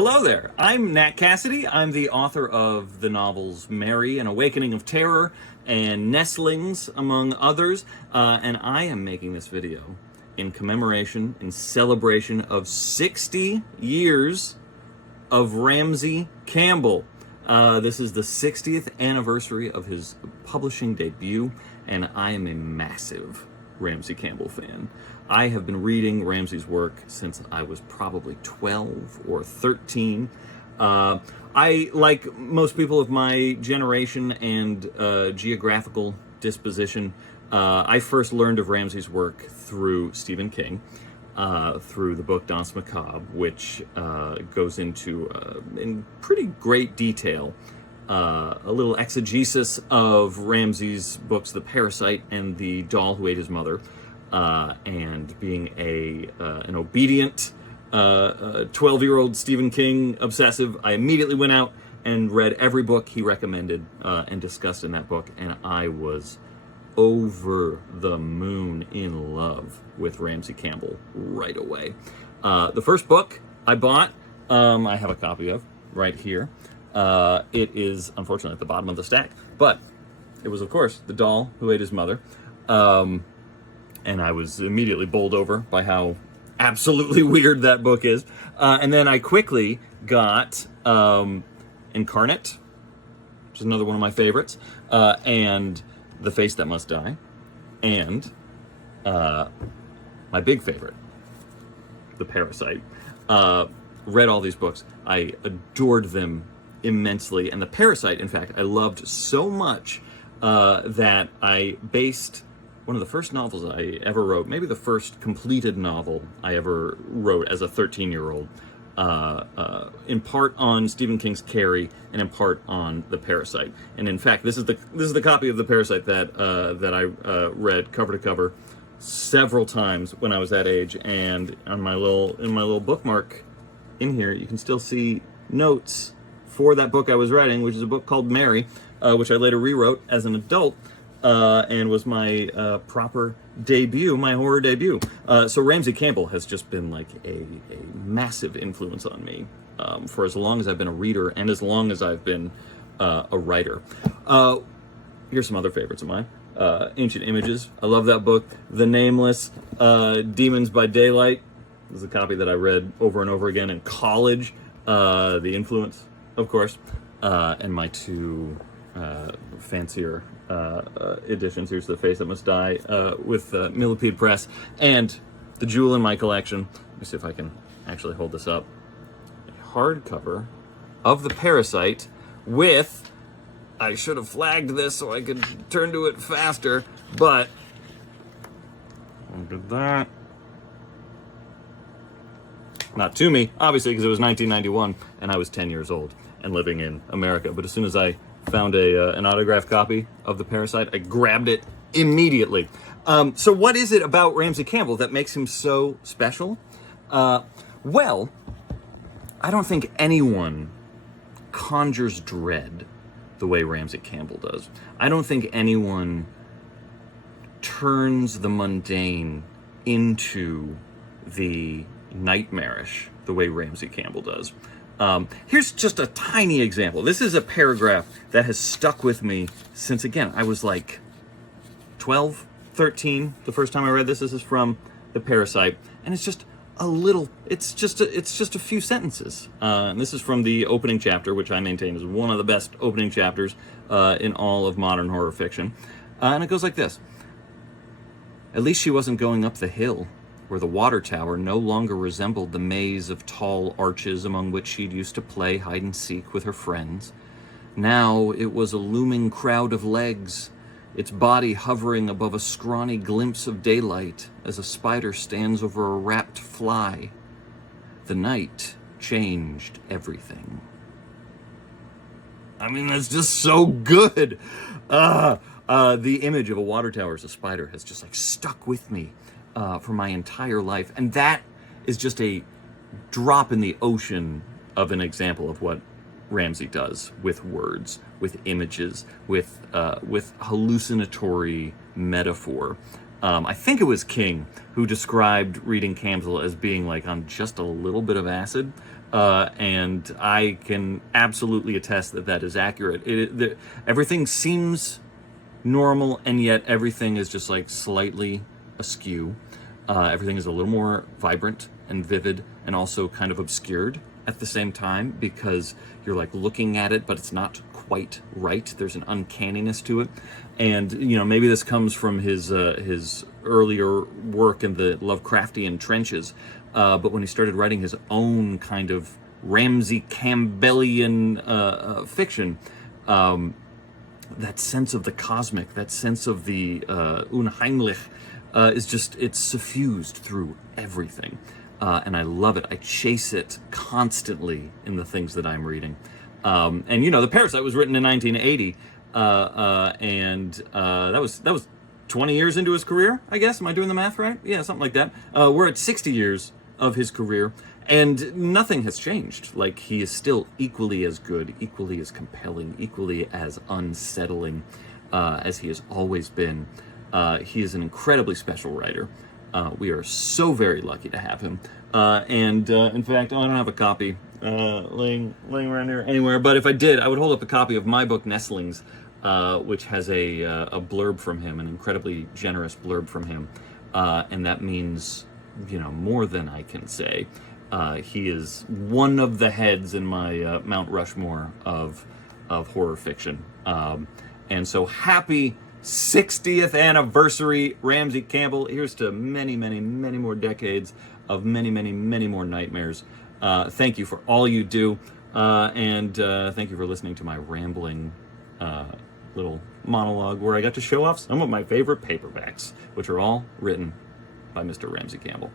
Hello there, I'm Nat Cassidy. I'm the author of the novels Mary, An Awakening of Terror, and Nestlings, among others, and I am making this video in commemoration, in celebration of 60 years of Ramsey Campbell. This is the 60th anniversary of his publishing debut, and I am a massive Ramsey Campbell fan. I have been reading Ramsey's work since I was probably 12 or 13. I, like most people of my generation and geographical disposition, I first learned of Ramsey's work through Stephen King, through the book Danse Macabre, which goes into, in pretty great detail, a little exegesis of Ramsey's books, The Parasite and The Doll Who Ate His Mother. And being an obedient 12-year-old Stephen King obsessive, I immediately went out and read every book he recommended and discussed in that book, and I was over the moon in love with Ramsey Campbell right away. The first book I bought, I have a copy of right here. It is unfortunately at the bottom of the stack, but it was, of course, The Doll Who Ate His Mother. And I was immediately bowled over by how absolutely weird that book is. And then I quickly got Incarnate, which is another one of my favorites, and The Face That Must Die, and my big favorite, The Parasite. Read all these books. I adored them immensely. And The Parasite, in fact, I loved so much that I based one of the first novels I ever wrote, maybe the first completed novel I ever wrote as a 13-year-old, in part on Stephen King's Carrie and in part on The Parasite. And in fact, this is the copy of The Parasite that I read cover to cover several times when I was that age. And on my little bookmark in here, you can still see notes for that book I was writing, which is a book called Mary, which I later rewrote as an adult. And was my proper debut, my horror debut. So Ramsey Campbell has just been like a massive influence on me for as long as I've been a reader and as long as I've been a writer. Here's some other favorites of mine. Ancient Images. I love that book. The Nameless. Demons by Daylight. This is a copy that I read over and over again in college. The Influence, of course. And my two fancier editions. Here's The Face That Must Die with Millipede Press, and the jewel in my collection. Let me see if I can actually hold this up. A hardcover of The Parasite with, I should have flagged this so I could turn to it faster, but look at that. Not to me, obviously, because it was 1991 and I was 10 years old and living in America. But as soon as I found an autographed copy of The Parasite, I grabbed it immediately. So what is it about Ramsey Campbell that makes him so special? Well, I don't think anyone conjures dread the way Ramsey Campbell does. I don't think anyone turns the mundane into the nightmarish the way Ramsey Campbell does. Here's just a tiny example. This is a paragraph that has stuck with me since, again, I was like 12, 13, the first time I read this. This is from The Parasite, and it's just a little, it's just a few sentences. And this is from the opening chapter, which I maintain is one of the best opening chapters in all of modern horror fiction. And it goes like this. At least she wasn't going up the hill, where the water tower no longer resembled the maze of tall arches among which she'd used to play hide-and-seek with her friends. Now it was a looming crowd of legs, its body hovering above a scrawny glimpse of daylight as a spider stands over a wrapped fly. The night changed everything. I mean, that's just so good. The image of a water tower as a spider has just like stuck with me for my entire life. And that is just a drop in the ocean of an example of what Ramsey does with words, with images, with hallucinatory metaphor. I think it was King who described reading Campbell as being like on just a little bit of acid. And I can absolutely attest that that is accurate. Everything seems normal, and yet everything is just like slightly askew. Everything is a little more vibrant and vivid, and also kind of obscured at the same time, because you're like looking at it, but it's not quite right. There's an uncanniness to it, and maybe this comes from his earlier work in the Lovecraftian trenches. But when he started writing his own kind of Ramsey Campbellian fiction, that sense of the cosmic, that sense of the unheimlich, it's suffused through everything. And I love it. I chase it constantly in the things that I'm reading. And The Parasite was written in 1980, and that was 20 years into his career, I guess. Am I doing the math right? Yeah, something like that. We're at 60 years of his career, and nothing has changed. Like, he is still equally as good, equally as compelling, equally as unsettling as he has always been. He is an incredibly special writer. We are so very lucky to have him. And in fact, I don't have a copy laying around here anywhere, but if I did, I would hold up a copy of my book, Nestlings, which has a blurb from him, an incredibly generous blurb from him. And that means, more than I can say. He is one of the heads in my Mount Rushmore of horror fiction. And so happy 60th anniversary, Ramsey Campbell. Here's to many, many, many more decades of many, many, many more nightmares. Thank you for all you do. And thank you for listening to my rambling little monologue where I got to show off some of my favorite paperbacks, which are all written by Mr. Ramsey Campbell.